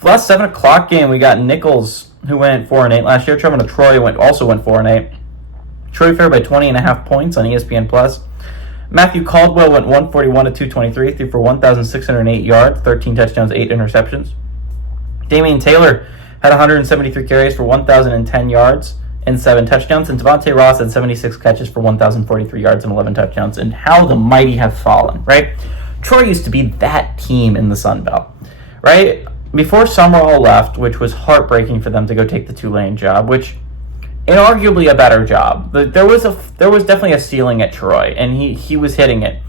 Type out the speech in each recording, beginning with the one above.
For the last 7 o'clock game, we got Nicholls, who went 4-8 last year. Trevor Troy also went 4-8. Troy favored by 20.5 points on ESPN Plus. Matthew Caldwell went 141 to 223, threw for 1,608 yards, 13 touchdowns, 8 interceptions. Damian Taylor had 173 carries for 1,010 yards and 7 touchdowns, and Devontae Ross had 76 catches for 1,043 yards and 11 touchdowns. And how the mighty have fallen, right? Troy used to be that team in the Sun Belt, right? Before Summerall left, which was heartbreaking for them to go take the Tulane job, which inarguably a better job. There was definitely a ceiling at Troy, and he was hitting it.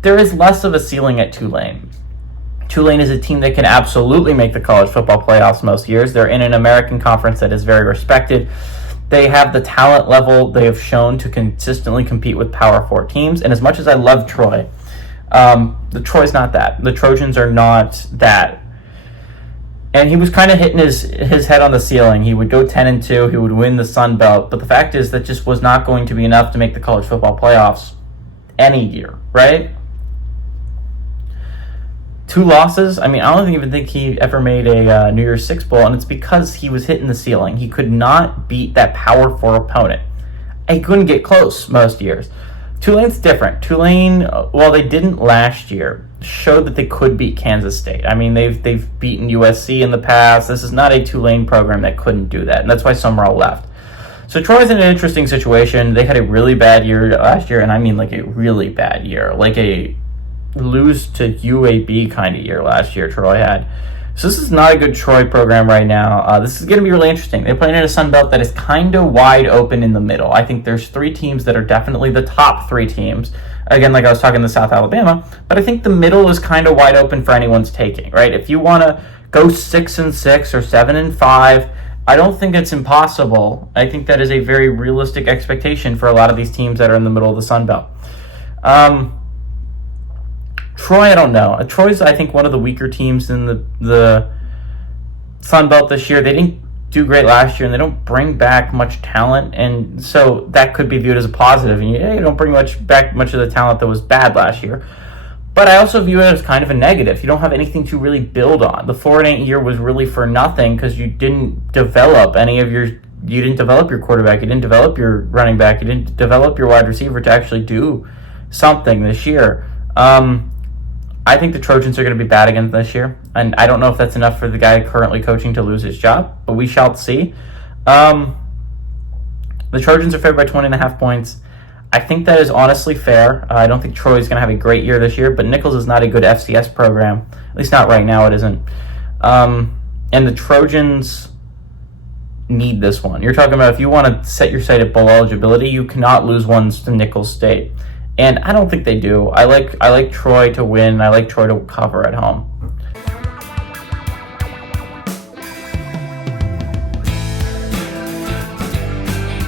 There is less of a ceiling at Tulane. Tulane is a team that can absolutely make the college football playoffs most years. They're in an American conference that is very respected. They have the talent level they have shown to consistently compete with Power 4 teams. And as much as I love Troy, the Troy's not that. The Trojans are not that. And he was kind of hitting his head on the ceiling. He would go 10-2. He would win the Sun Belt. But the fact is that just was not going to be enough to make the college football playoffs any year, right? 2 losses. I mean, I don't even think he ever made a New Year's Six Bowl, and it's because he was hitting the ceiling. He could not beat that Power 4 opponent. He couldn't get close most years. Tulane's different. Tulane, while they didn't last year, showed that they could beat Kansas State. I mean, they've beaten USC in the past. This is not a Tulane program that couldn't do that, and that's why Summerall left. So Troy's in an interesting situation. They had a really bad year last year, and I mean like a really bad year, like a lose to UAB kind of year last year Troy had. So this is not a good Troy program right now. This is going to be really interesting. They're playing in a Sun Belt that is kind of wide open in the middle. I think there's 3 teams that are definitely the top 3 teams. Again, like I was talking to South Alabama, but I think the middle is kind of wide open for anyone's taking, right? If you want to go 6-6 or 7-5, I don't think it's impossible. I think that is a very realistic expectation for a lot of these teams that are in the middle of the Sun Belt. Troy, I don't know. Troy's, I think, one of the weaker teams in the Sun Belt this year. They didn't do great last year, and they don't bring back much talent, and so that could be viewed as a positive. And you don't bring back much of the talent that was bad last year. But I also view it as kind of a negative. You don't have anything to really build on. The 4-8 year was really for nothing because you didn't develop you didn't develop your quarterback, you didn't develop your running back, you didn't develop your wide receiver to actually do something this year. I think the Trojans are going to be bad again this year, and I don't know if that's enough for the guy currently coaching to lose his job, but we shall see. The Trojans are favored by 20.5 points. I think that is honestly fair. I don't think Troy is going to have a great year this year, but Nicholls is not a good FCS program. At least not right now, it isn't. And the Trojans need this one. You're talking about if you want to set your sight at bowl eligibility, you cannot lose ones to Nicholls State. And I don't think they do. I like Troy to win. I like Troy to cover at home.